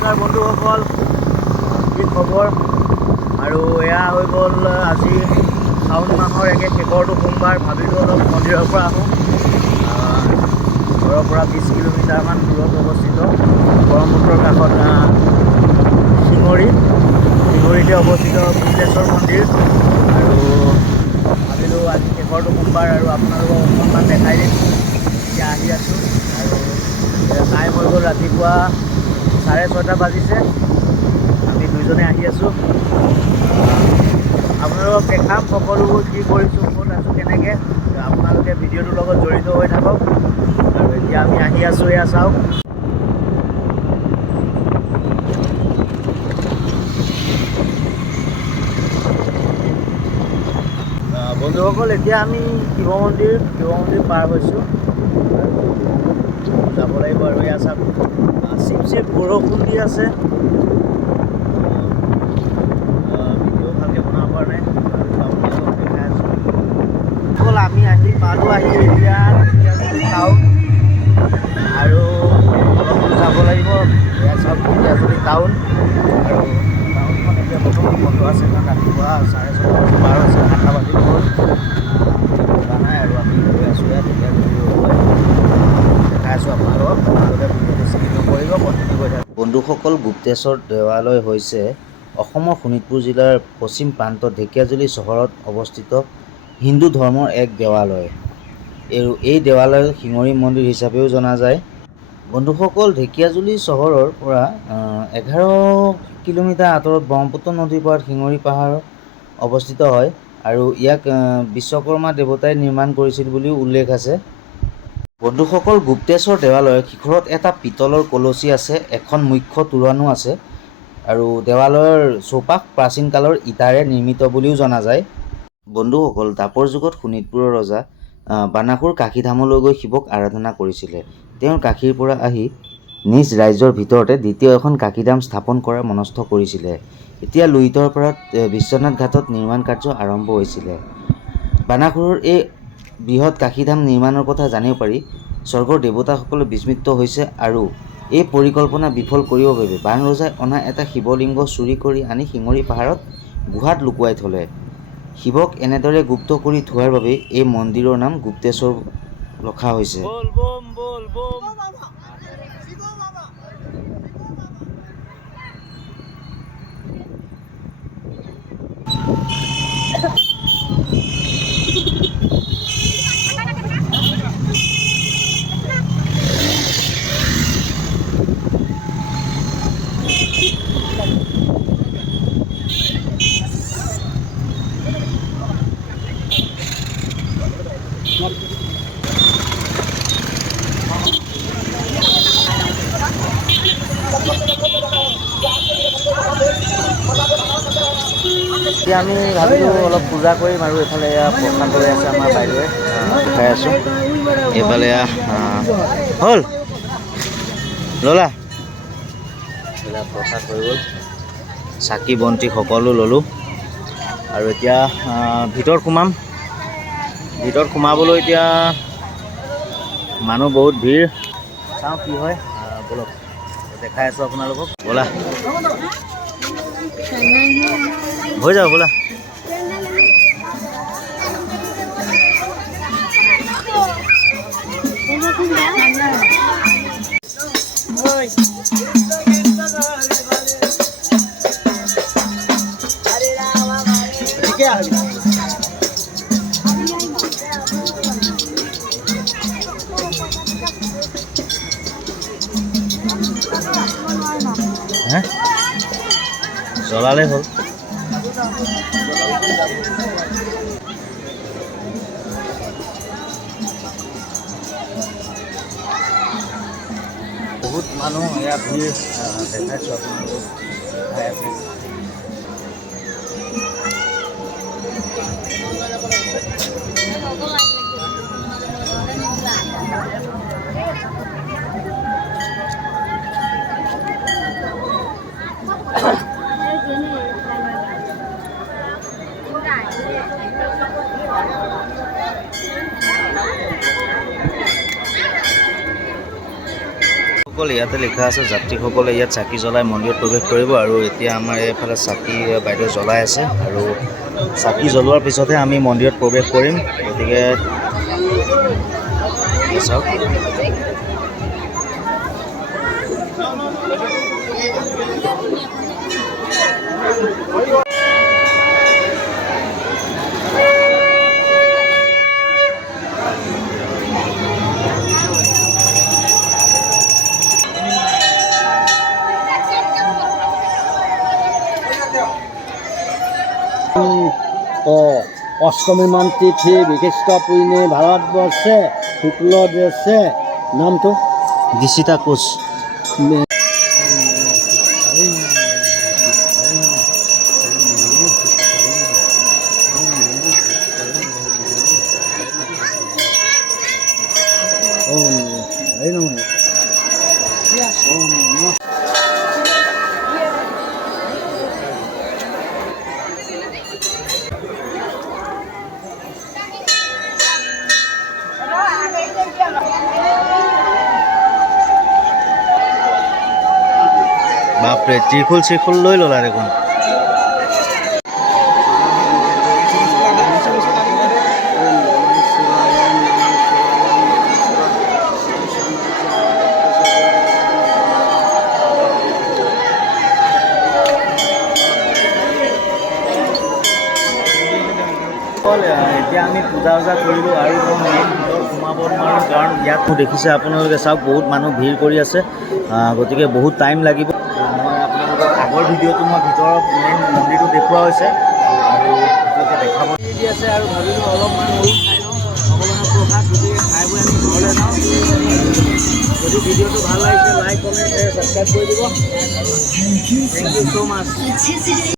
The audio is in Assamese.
নমস্কাৰ বন্ধুসকল, কি খবৰ? আৰু এয়া হৈ গ'ল আজি শাওণ মাহৰ শেষৰটো সোমবাৰ। ভাবিলোঁ অলপ মন্দিৰৰ পৰা আহোঁ। ঘৰৰ পৰা 20 কিলোমিটাৰমান দূৰত অৱস্থিত ব্ৰহ্মপুত্ৰৰ কাষত শিঙৰিতে অৱস্থিত গুপ্তেশ্বৰ মন্দিৰ। আৰু ভাবিলোঁ আজি শেষৰটো সোমবাৰ আৰু আপোনালোকক অকণমান দেখাই দিম। এতিয়া আহি আছোঁ আৰু টাইম হৈ গ'ল ৰাতিপুৱা 6:30 বাজিছে। আমি দুইজনে আহি আছোঁ। আপোনালোকক দেখাম সকলোবোৰ কি কৰিছোঁ, ক'ত আছোঁ, কেনেকৈ। আপোনালোকে ভিডিঅ'টোৰ লগত জড়িত হৈ থাকক। আৰু এতিয়া আমি আহি আছোঁ, এয়া চাওক। বন্ধুসকল, এতিয়া আমি শিৱ মন্দিৰ পাৰ হৈছোঁ। যাব লাগিব আৰু এয়া চাওক, চিপ বৰষুণ দি আছে। ভিডিঅ' ভালকৈ বনাব পৰা নাই, আপোনালোকক দেখাই আছোঁ। অকল আমি পালোঁ এতিয়া টাউন আৰু অলপ দূৰ যাব লাগিব। এয়া চাওক, ঢেকীয়াজুলি টাউন। আৰু টাউনখন এতিয়া বৰ্তমান বন্ধ আছে, কাৰণ ৰাতিপুৱা 6:30 পাৰ হৈছে, 7টা বাজি গ'ল। যোৱা নাই আৰু আমি গৈ আছোঁ ইয়াত ঢেকীয়াজুলি ৰৈ দেখাই আছোঁ আপোনালোকে ভিডিঅ'টো স্কিপ নকৰিব, কণ্টিনিউ কৰি থাকক। বন্ধুসকল, গুপ্তেশ্বৰ দেৱালয় হৈছে অসমৰ শোণিতপুৰ জিলাৰ পশ্চিম প্ৰান্তত ঢেকীয়াজুলি চহৰত অৱস্থিত হিন্দু ধৰ্মৰ এক দেৱালয়। এই দেৱালয় শিঙৰি মন্দিৰ হিচাপেও জনা যায়। বন্ধুসকল, ঢেকীয়াজুলি চহৰৰ পৰা 11 কিলোমিটাৰ আঁতৰত ব্ৰহ্মপুত্ৰ নদীৰ পাৰত শিঙৰি পাহাৰ অৱস্থিত হয় আৰু ইয়াক বিশ্বকৰ্মা দেৱতাই নিৰ্মাণ কৰিছিল বুলিও উল্লেখ আছে। বন্ধুসকল, গুপ্তেশ্বৰ দেৱালয়ৰ শিখৰত এটা পিতলৰ কলচী আছে, এখন মুখ্য তোৰণো আছে আৰু দেৱালয়ৰ চৌপাশ প্ৰাচীন কালৰ ইটাৰে নিৰ্মিত বুলিও জনা যায়। বন্ধুসকল, দ্বাপৰ যুগত শোণিতপুৰৰ ৰজা বানাসুৰ কাশীধামলৈ গৈ শিৱক আৰাধনা কৰিছিলে। তেওঁৰ কাশীৰ পৰা আহি নিজ ৰাজ্যৰ ভিতৰতে দ্বিতীয় এখন কাশীধাম স্থাপন কৰাৰ মনস্থ কৰিছিলে। এতিয়া লুইতৰ পাৰত বিশ্বনাথ ঘাটত নিৰ্মাণ কাৰ্য আৰম্ভ হৈছিলে। বানাসুৰৰ এই বৃহৎ কাশীধাম নিৰ্মাণৰ কথা জানিব পাৰি স্বৰ্গৰ দেৱতাসকলে বিস্মিত হৈছে আৰু এই পৰিকল্পনা বিফল কৰিবৰ বাবে বান ৰজাই অনা এটা শিৱলিংগ চুৰি কৰি আনি শিঙৰি পাহাৰত গুহাত লুকুৱাই থলে। শিৱক এনেদৰে গুপ্ত কৰি থোৱাৰ বাবে এই মন্দিৰৰ নাম গুপ্তেশ্বৰ ৰখা হৈছে। এতিয়া আমি ভাবিলোঁ অলপ পূজা কৰিম আৰু এইফালে প্ৰসাদ লৈ আছে আমাৰ বাইদেৱে, দেখাই আছোঁ। এইফালে হ'ল ল'লা, প্ৰসাদ হৈ গ'ল, চাকি বন্তি সকলো ল'লোঁ আৰু এতিয়া ভিতৰত সোমাবলৈ এতিয়া মানুহ বহুত ভিৰ। চাওঁ কি হয়, ব'লক দেখাই আছোঁ আপোনালোকক। ব'লা, হৈ যাব ব'লা। জ্বলালে হ'ল। বহুত মানুহ ইয়াত ভিৰ, দেখাইছোঁ আপোনালোকক দেখাই আছে। যাত্ৰীসকল ইয়াতে লিখা আছে যাত্ৰীসকলে ইয়াত চাকি জ্বলাই মন্দিৰত প্ৰৱেশ কৰিব আৰু এতিয়া আমাৰ এইফালে চাকি বাইদেউ জ্বলাই আছে আৰু চাকি জ্বলোৱাৰ পিছতহে আমি মন্দিৰত প্ৰৱেশ কৰিম গতিকে চাওক অষ্টমী মান তিথি বিশিষ্ট পুণ্যে ভাৰতবৰ্ষে শুক্ল দেশে নামটো দিশিতা কোচ বাপৰে ত্ৰিশূল চিখুল লৈ ল'লা দেখোন এতিয়া আমি পূজা ওজা কৰিলোঁ আৰু মেইন ভিতৰত সোমাব নোৱাৰোঁ কাৰণ ইয়াত দেখিছে আপোনালোকে চাওক বহুত মানুহ ভিৰ কৰি আছে গতিকে বহুত টাইম লাগিব মই আপোনালোকক আগৰ ভিডিঅ'টো মই ভিতৰৰ মেইন মন্দিৰটো দেখুওৱা হৈছে আৰু দেখাব দি আছে আৰু ভাবিলোঁ অলপমান ময়ো খাই লওঁ ভগৱানৰ প্ৰসাদ গতিকে খাই বৈ আমি ঘৰলৈ যাওঁ যদি ভিডিঅ'টো ভাল লাগিছে লাইক কমেণ্ট শ্বেয়াৰ ছাবস্ক্ৰাইব কৰি দিব থেংক ইউ ছ' মাছ